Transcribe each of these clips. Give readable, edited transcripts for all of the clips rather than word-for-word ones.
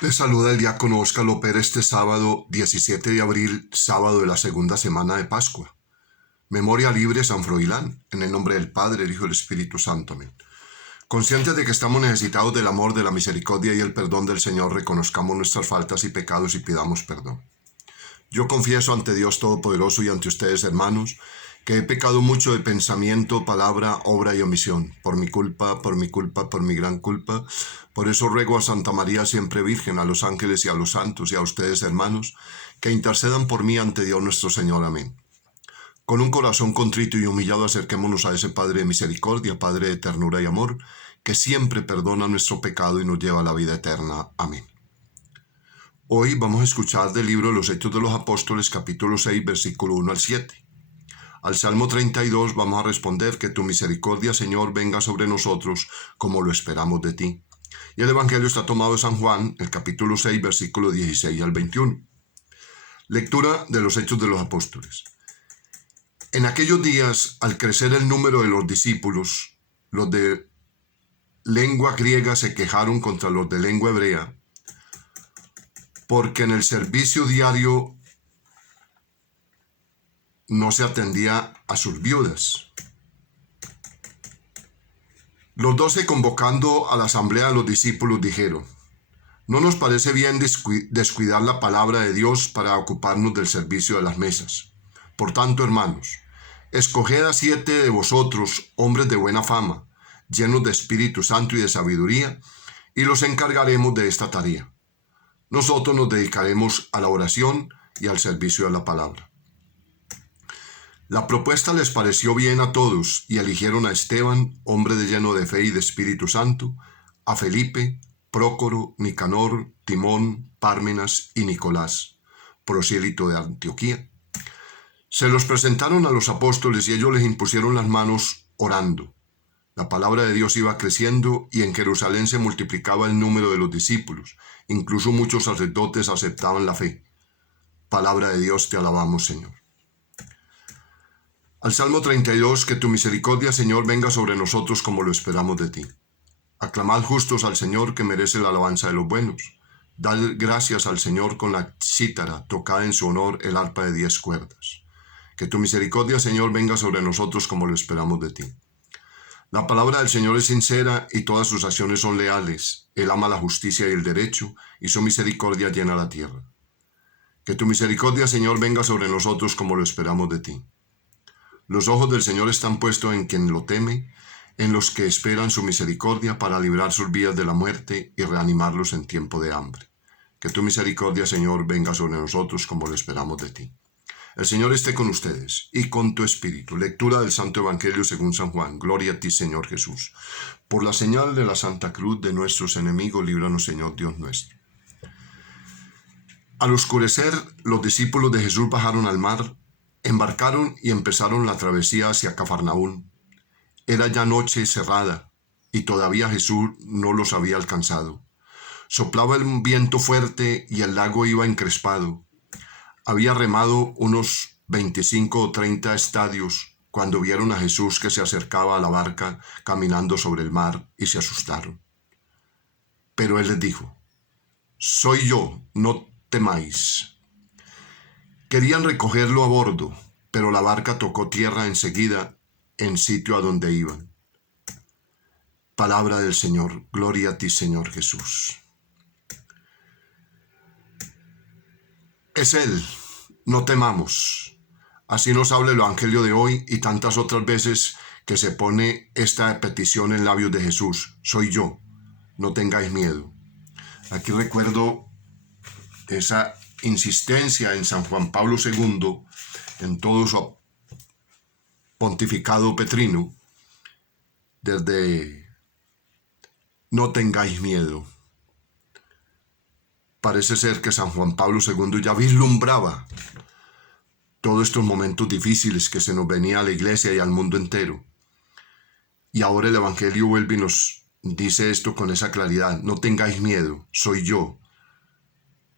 Les saluda el diácono Óscar López este sábado 17 de abril, sábado de la segunda semana de Pascua. Memoria libre San Froilán, en el nombre del Padre, el Hijo y el Espíritu Santo. Amén. Conscientes de que estamos necesitados del amor, de la misericordia y el perdón del Señor, reconozcamos nuestras faltas y pecados y pidamos perdón. Yo confieso ante Dios Todopoderoso y ante ustedes, hermanos, que he pecado mucho de pensamiento, palabra, obra y omisión, por mi gran culpa. Por eso ruego a Santa María, siempre Virgen, a los ángeles y a los santos y a ustedes, hermanos, que intercedan por mí ante Dios nuestro Señor. Amén. Con un corazón contrito y humillado acerquémonos a ese Padre de misericordia, Padre de ternura y amor, que siempre perdona nuestro pecado y nos lleva a la vida eterna. Amén. Hoy vamos a escuchar del libro de los Hechos de los Apóstoles, capítulo 6, versículo 1 al 7. Al Salmo 32 vamos a responder: que tu misericordia, Señor, venga sobre nosotros como lo esperamos de ti. Y el Evangelio está tomado de San Juan, el capítulo 6, versículo 16 al 21. Lectura de los Hechos de los Apóstoles. En aquellos días, al crecer el número de los discípulos, los de lengua griega se quejaron contra los de lengua hebrea, porque en el servicio diario no se atendía a sus viudas. Los 12, convocando a la asamblea de los discípulos, dijeron: no nos parece bien descuidar la palabra de Dios para ocuparnos del servicio de las mesas. Por tanto, hermanos, escoged a 7 de vosotros, hombres de buena fama, llenos de Espíritu Santo y de sabiduría, y los encargaremos de esta tarea. Nosotros nos dedicaremos a la oración y al servicio de la palabra. La propuesta les pareció bien a todos y eligieron a Esteban, hombre lleno de fe y de Espíritu Santo, a Felipe, Prócoro, Nicanor, Timón, Pármenas y Nicolás, prosélito de Antioquía. Se los presentaron a los apóstoles y ellos les impusieron las manos orando. La palabra de Dios iba creciendo y en Jerusalén se multiplicaba el número de los discípulos. Incluso muchos sacerdotes aceptaban la fe. Palabra de Dios, te alabamos, Señor. Al Salmo 32, que tu misericordia, Señor, venga sobre nosotros como lo esperamos de ti. Aclamad justos al Señor, que merece la alabanza de los buenos. Dad gracias al Señor con la cítara, tocad en su honor el arpa de 10 cuerdas. Que tu misericordia, Señor, venga sobre nosotros como lo esperamos de ti. La palabra del Señor es sincera y todas sus acciones son leales. Él ama la justicia y el derecho, y su misericordia llena la tierra. Que tu misericordia, Señor, venga sobre nosotros como lo esperamos de ti. Los ojos del Señor están puestos en quien lo teme, en los que esperan su misericordia para librar sus vidas de la muerte y reanimarlos en tiempo de hambre. Que tu misericordia, Señor, venga sobre nosotros como lo esperamos de ti. El Señor esté con ustedes y con tu espíritu. Lectura del Santo Evangelio según San Juan. Gloria a ti, Señor Jesús. Por la señal de la Santa Cruz de nuestros enemigos, líbranos, Señor Dios nuestro. Al oscurecer, los discípulos de Jesús bajaron al mar, embarcaron y empezaron la travesía hacia Cafarnaún. Era ya noche cerrada y todavía Jesús no los había alcanzado. Soplaba el viento fuerte y el lago iba encrespado. Había remado unos 25 o 30 estadios cuando vieron a Jesús que se acercaba a la barca caminando sobre el mar y se asustaron. Pero él les dijo: soy yo, no temáis. Querían recogerlo a bordo, pero la barca tocó tierra enseguida en sitio a donde iban. Palabra del Señor. Gloria a ti, Señor Jesús. Es Él, no temamos. Así nos habla el Evangelio de hoy y tantas otras veces que se pone esta petición en labios de Jesús: soy yo, no tengáis miedo. Aquí recuerdo esa insistencia en San Juan Pablo II, en todo su pontificado petrino, desde no tengáis miedo. Parece ser que San Juan Pablo II ya vislumbraba todos estos momentos difíciles que se nos venía a la iglesia y al mundo entero. Y ahora el Evangelio vuelve y nos dice esto con esa claridad: no tengáis miedo, soy yo,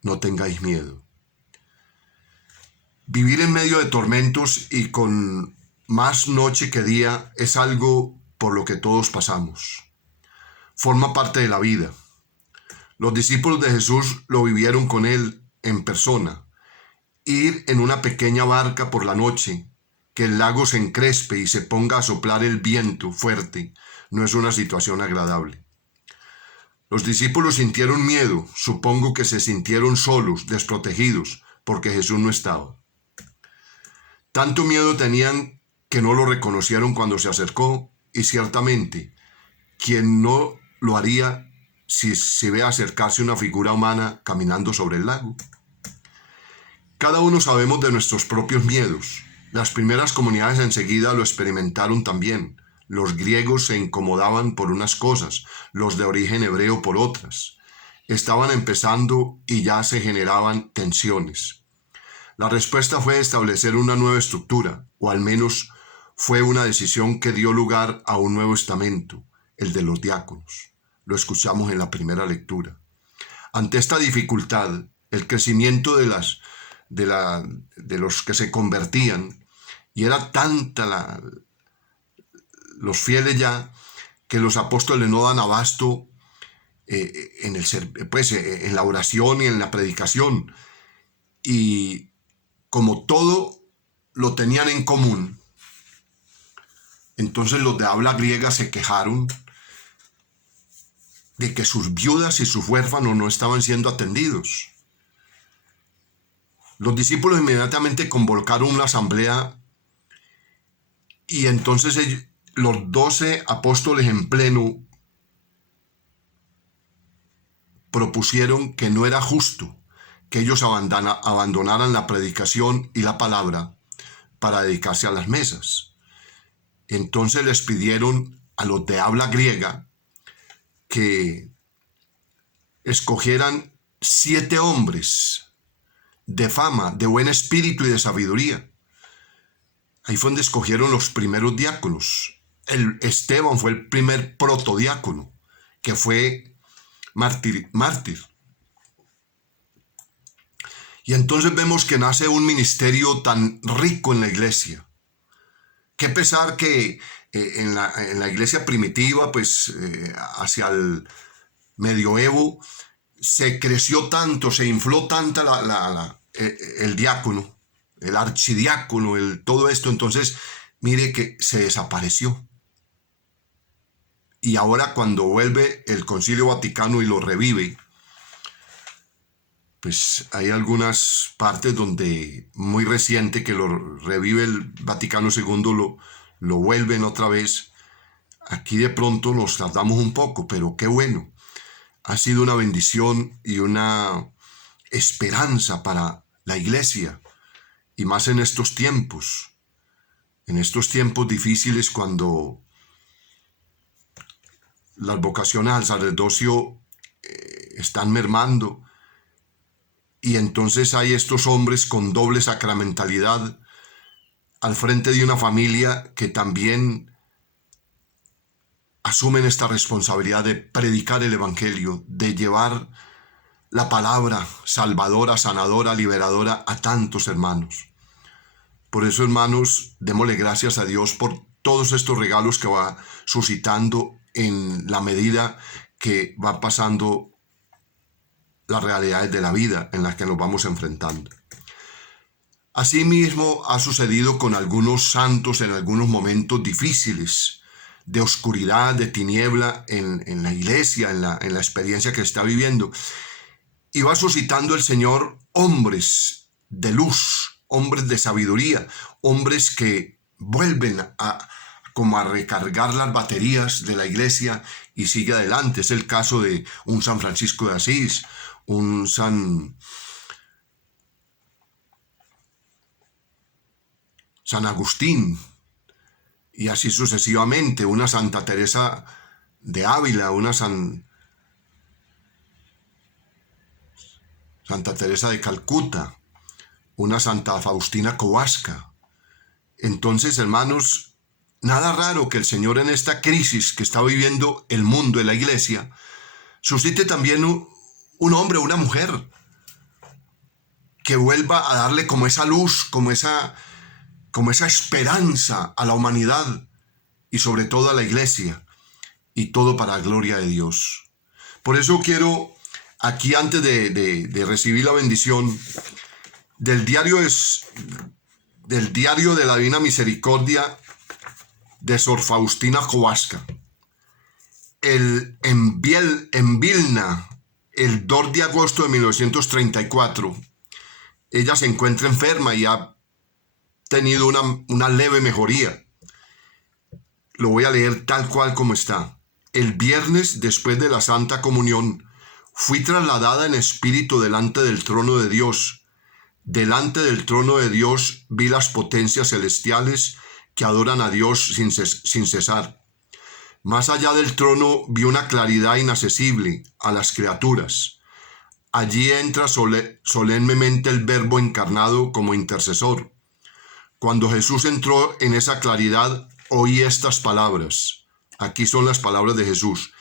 no tengáis miedo. Vivir en medio de tormentos y con más noche que día es algo por lo que todos pasamos. Forma parte de la vida. Los discípulos de Jesús lo vivieron con él en persona. Ir en una pequeña barca por la noche, que el lago se encrespe y se ponga a soplar el viento fuerte, no es una situación agradable. Los discípulos sintieron miedo, supongo que se sintieron solos, desprotegidos, porque Jesús no estaba. Tanto miedo tenían que no lo reconocieron cuando se acercó, y ciertamente, quien no lo haría si se ve acercarse una figura humana caminando sobre el lago. Cada uno sabemos de nuestros propios miedos. Las primeras comunidades enseguida lo experimentaron también. Los griegos se incomodaban por unas cosas, los de origen hebreo por otras. Estaban empezando y ya se generaban tensiones. La respuesta fue establecer una nueva estructura, o al menos fue una decisión que dio lugar a un nuevo estamento, el de los diáconos. Lo escuchamos en la primera lectura. Ante esta dificultad, el crecimiento de los que se convertían, y era tanta los fieles ya, que los apóstoles no dan abasto en la oración y en la predicación. Y como todo lo tenían en común, entonces los de habla griega se quejaron de que sus viudas y sus huérfanos no estaban siendo atendidos. Los discípulos inmediatamente convocaron una asamblea y entonces los 12 apóstoles en pleno propusieron que no era justo que ellos abandonaran la predicación y la palabra para dedicarse a las mesas. Entonces les pidieron a los de habla griega que escogieran 7 hombres de fama, de buen espíritu y de sabiduría. Ahí fue donde escogieron los primeros diáconos. Esteban fue el primer protodiácono, que fue mártir. Y entonces vemos que nace un ministerio tan rico en la iglesia. Qué pesar que en la iglesia primitiva, hacia el medioevo, se creció tanto, se infló tanto el diácono, el archidiácono, todo esto. Entonces, mire que se desapareció. Y ahora cuando vuelve el Concilio Vaticano y lo revive, pues hay algunas partes donde muy reciente que lo revive el Vaticano II, lo vuelven otra vez. Aquí de pronto nos tardamos un poco, pero qué bueno. Ha sido una bendición y una esperanza para la iglesia, y más en estos tiempos difíciles, cuando las vocaciones al sacerdocio están mermando, y entonces hay estos hombres con doble sacramentalidad al frente de una familia que también asumen esta responsabilidad de predicar el evangelio, de llevar la palabra salvadora, sanadora, liberadora a tantos hermanos. Por eso, hermanos, démosle gracias a Dios por todos estos regalos que va suscitando en la medida que va pasando las realidades de la vida en las que nos vamos enfrentando. Asimismo, ha sucedido con algunos santos en algunos momentos difíciles, de oscuridad, de tiniebla en la iglesia, en la experiencia que está viviendo. Y va suscitando el Señor hombres de luz, hombres de sabiduría, hombres que vuelven como a recargar las baterías de la iglesia y sigue adelante. Es el caso de un San Francisco de Asís, un San Agustín, y así sucesivamente, una Santa Teresa de Ávila, una Santa Teresa de Calcuta, una Santa Faustina Kowalska. Entonces, hermanos, nada raro que el Señor, en esta crisis que está viviendo el mundo y la iglesia, suscite también un hombre o una mujer que vuelva a darle como esa luz, como esa esperanza a la humanidad y sobre todo a la iglesia, y todo para la gloria de Dios. Por eso quiero aquí antes de recibir la bendición, del diario de la Divina Misericordia de Sor Faustina Kowalska. En Vilna, el 2 de agosto de 1934, ella se encuentra enferma y ha tenido una leve mejoría. Lo voy a leer tal cual como está. El viernes, después de la Santa Comunión, fui trasladada en espíritu delante del trono de Dios. Delante del trono de Dios vi las potencias celestiales que adoran a Dios sin cesar. Más allá del trono vi una claridad inaccesible a las criaturas. Allí entra solemnemente el Verbo encarnado como intercesor. Cuando Jesús entró en esa claridad, oí estas palabras. Aquí son las palabras de Jesús.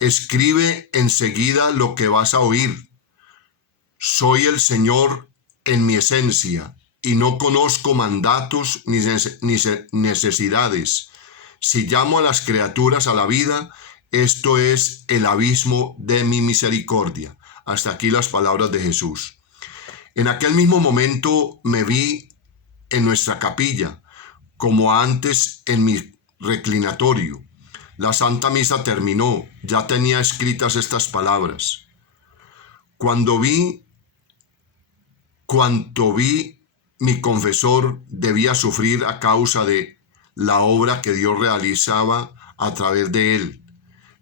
Escribe enseguida lo que vas a oír. Soy el Señor en mi esencia y no conozco mandatos ni necesidades. Si llamo a las criaturas a la vida, esto es el abismo de mi misericordia. Hasta aquí las palabras de Jesús. En aquel mismo momento me vi en nuestra capilla, como antes en mi reclinatorio. La Santa Misa terminó, ya tenía escritas estas palabras. Cuanto vi, mi confesor debía sufrir a causa de la obra que Dios realizaba a través de él.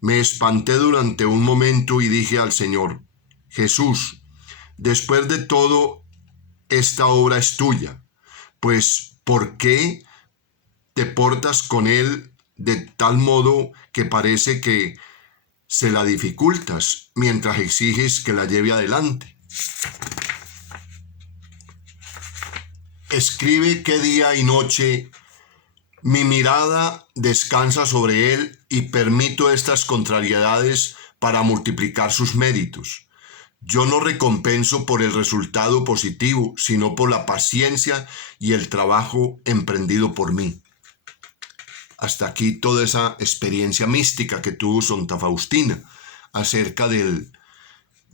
Me espanté durante un momento y dije al Señor: Jesús, después de todo, esta obra es tuya, pues ¿por qué te portas con él de tal modo que parece que se la dificultas mientras exiges que la lleve adelante? Escribe qué día y noche mi mirada descansa sobre él y permito estas contrariedades para multiplicar sus méritos. Yo no recompenso por el resultado positivo, sino por la paciencia y el trabajo emprendido por mí. Hasta aquí toda esa experiencia mística que tuvo Santa Faustina acerca del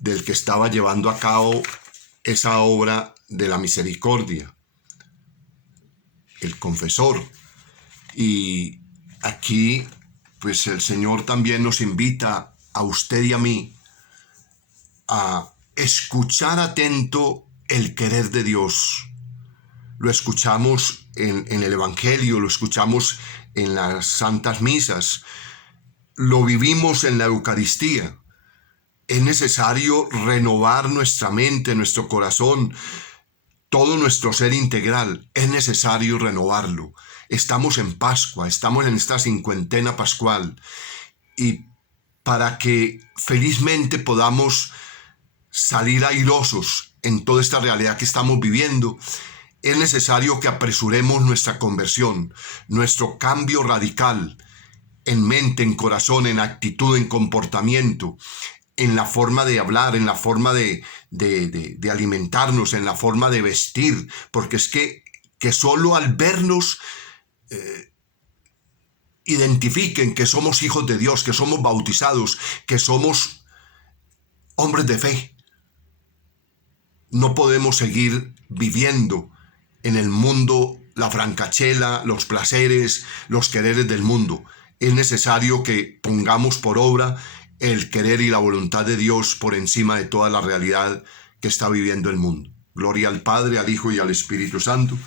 que estaba llevando a cabo esa obra de la misericordia, el confesor. Y aquí, pues el Señor también nos invita a usted y a mí a escuchar atento el querer de Dios. Lo escuchamos en el Evangelio, lo escuchamos en las santas misas, lo vivimos en la Eucaristía. Es necesario renovar nuestra mente, nuestro corazón, todo nuestro ser integral. Es necesario renovarlo. Estamos en Pascua, estamos en esta cincuentena pascual, y para que felizmente podamos salir airosos en toda esta realidad que estamos viviendo, es necesario que apresuremos nuestra conversión, nuestro cambio radical en mente, en corazón, en actitud, en comportamiento, en la forma de hablar, en la forma de alimentarnos, en la forma de vestir, porque es que solo al vernos identifiquen que somos hijos de Dios, que somos bautizados, que somos hombres de fe. No podemos seguir viviendo en el mundo la francachela, los placeres, los quereres del mundo. Es necesario que pongamos por obra el querer y la voluntad de Dios por encima de toda la realidad que está viviendo el mundo. Gloria al Padre, al Hijo y al Espíritu Santo,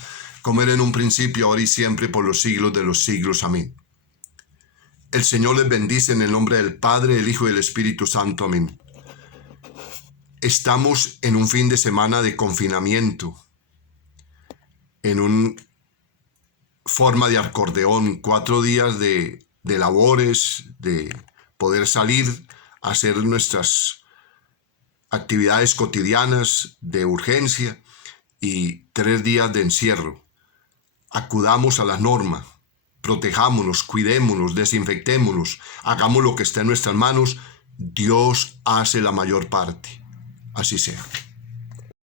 como era en un principio, ahora y siempre, por los siglos de los siglos. Amén. El Señor les bendice en el nombre del Padre, del Hijo y del Espíritu Santo. Amén. Estamos en un fin de semana de confinamiento, en una forma de acordeón, 4 días de labores, de poder salir a hacer nuestras actividades cotidianas de urgencia, y 3 días de encierro. Acudamos a la norma, protejámonos, cuidémonos, desinfectémonos, hagamos lo que esté en nuestras manos. Dios hace la mayor parte. Así sea.